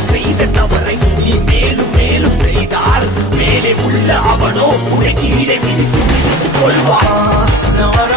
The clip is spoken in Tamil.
செய்த தவறை நீ மேலும் மேலும் செய்தால் மேலே உள்ள அவனோ உன்னை கீழே விரித்து கொள்வான்.